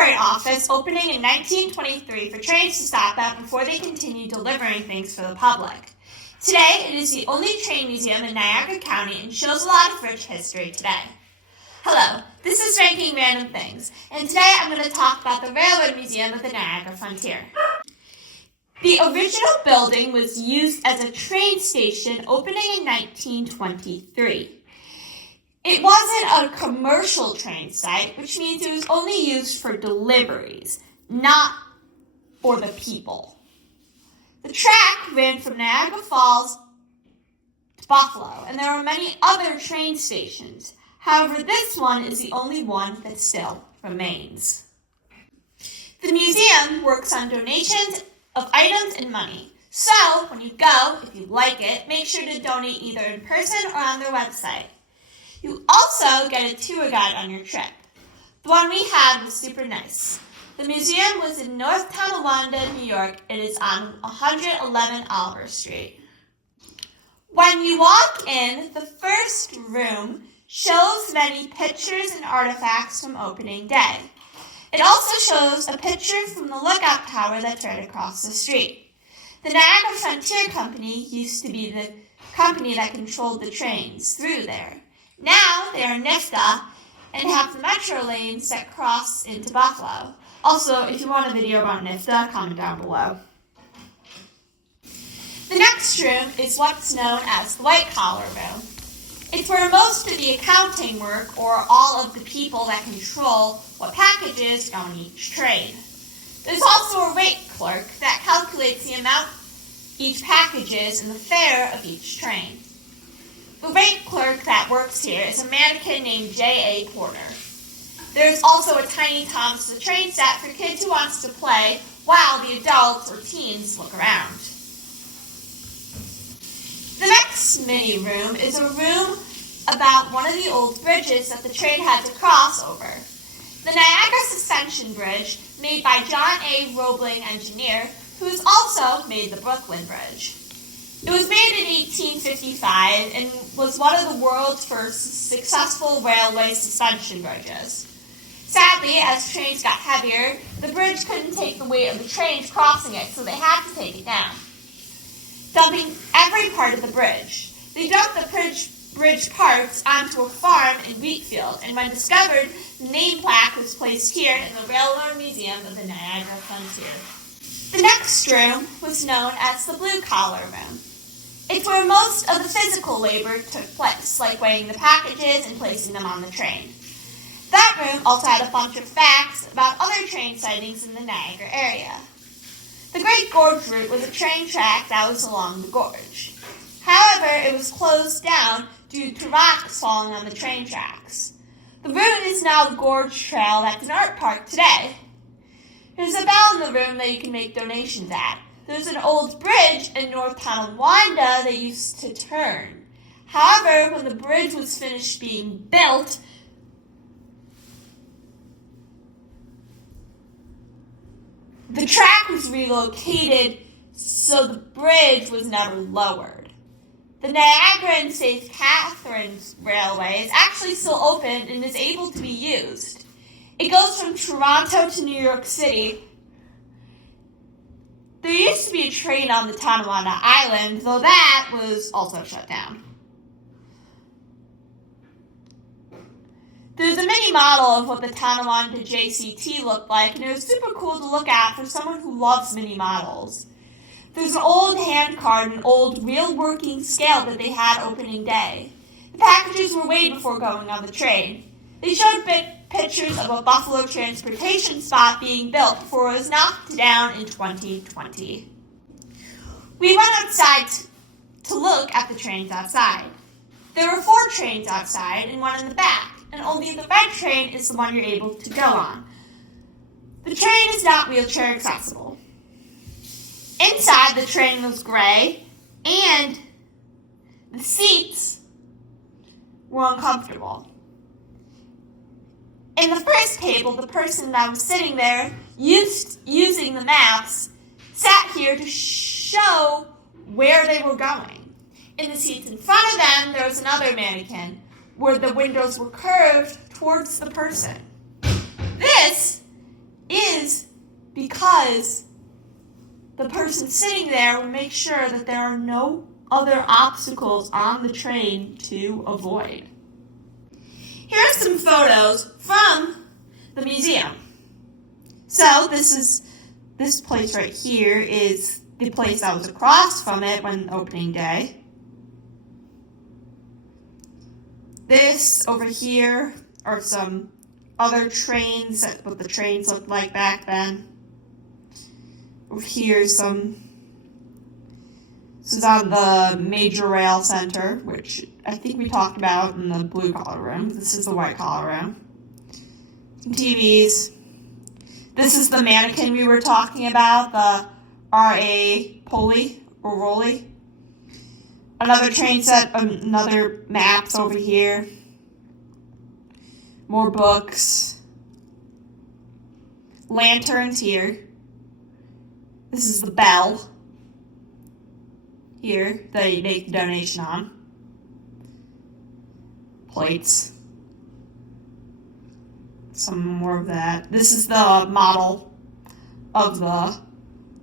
freight office opening in 1923 for trains to stop at before they continued delivering things for the public. Today, it is the only train museum in Niagara County and shows a lot of rich history today. Hello, this is Ranking Random Things, and today I'm going to talk about the Railroad Museum of the Niagara Frontier. The original building was used as a train station opening in 1923. It wasn't a commercial train site, which means it was only used for deliveries, not for the people. The track ran from Niagara Falls to Buffalo, and there are many other train stations. However, this one is the only one that still remains. The museum works on donations of items and money. So, when you go, if you like it, make sure to donate either in person or on their website. You also get a tour guide on your trip. The one we had was super nice. The museum was in North Tonawanda, New York. It is on 111 Oliver Street. When you walk in, the first room shows many pictures and artifacts from opening day. It also shows a picture from the lookout tower that's right across the street. The Niagara Frontier Company used to be the company that controlled the trains through there. Now they are NIFTA and have the metro lanes that cross into Buffalo. Also, if you want a video about NIFTA, comment down below. The next room is what's known as the white collar room. It's where most of the accounting work, or all of the people that control what packages go on each train. There's also a rate clerk that calculates the amount each package is and the fare of each train. The rate clerk that works here is a mannequin named J.A. Porter. There's also a Tiny Thomas the Train set for kids who wants to play while the adults or teens look around. The next mini room is a room about one of the old bridges that the train had to cross over. The Niagara Suspension Bridge, made by John A. Roebling engineer, who has also made the Brooklyn Bridge. It was made in 1855 and was one of the world's first successful railway suspension bridges. Sadly, as trains got heavier, the bridge couldn't take the weight of the trains crossing it, so they had to take it down, dumping every part of the bridge. They dumped the bridge parts onto a farm in Wheatfield, and when discovered, the name plaque was placed here in the Railroad Museum of the Niagara Frontier. The next room was known as the blue collar room. It's where most of the physical labor took place, like weighing the packages and placing them on the train. That room also had a bunch of facts about other train sightings in the Niagara area. The Great Gorge route was a train track that was along the gorge. However, it was closed down due to rocks falling on the train tracks. The route is now the Gorge Trail that's an art park today. There's a bell in the room that you can make donations at. There's an old bridge in North Tonawanda that used to turn. However, when the bridge was finished being built, the track was relocated, so the bridge was never lowered. The Niagara and St. Catharines Railway is actually still open and is able to be used. It goes from Toronto to New York City. There used to be a train on the Tonawanda Island, though that was also shut down. There's a mini model of what the Tonawanda JCT looked like, and it was super cool to look at for someone who loves mini models. There's an old hand card, an old real working scale that they had opening day. The packages were weighed before going on the train. They showed pictures of a Buffalo transportation spot being built before it was knocked down in 2020. We went outside to look at the trains outside. There were 4 trains outside and one in the back, and only the red train is the one you're able to go on. The train is not wheelchair accessible. Inside, the train was gray, and the seats were uncomfortable. In the first table, the person that was sitting there, using the maps, sat here to show where they were going. In the seats in front of them, there was another mannequin where the windows were curved towards the person. This because the person sitting there will make sure that there are no other obstacles on the train to avoid. Here are some photos from the museum. So this place right here is the place that was across from it when opening day. This over here are some other trains, what the trains looked like back then. Over here this is on the Major Rail Center, which I think we talked about in the blue collar room. This is the white collar room. Some TVs. This is the mannequin we were talking about, the R.A. Pulley or Rolly. Another train set, another maps over here. More books. Lanterns here. This is the bell here that you make the donation on. Plates. Some more of that. This is the model of the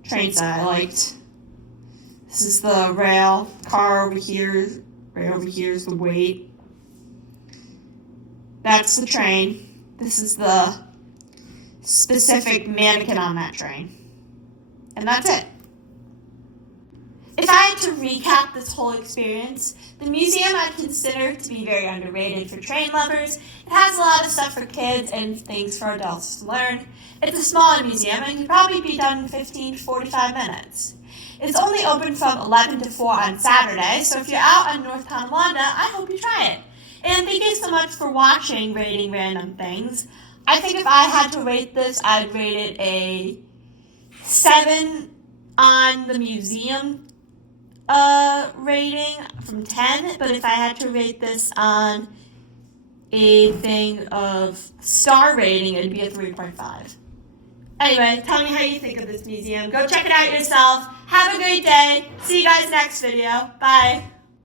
train set I liked. This is the rail car over here. Right over here is the weight. That's the train. This is the specific mannequin on that train. And that's it. If I had to recap this whole experience, the museum I'd consider to be very underrated for train lovers. It has a lot of stuff for kids and things for adults to learn. It's a smaller museum and can probably be done in 15 to 45 minutes. It's only open from 11 to 4 on Saturday, so if you're out on North Tonawanda, I hope you try it. And thank you so much for watching Rating Random Things. I think if I had to rate this, I'd rate it a 7 on the museum rating from 10, but if I had to rate this on a thing of star rating, it'd be a 3.5. Anyway, tell me how you think of this museum. Go check it out yourself. Have a great day. See you guys next video. Bye.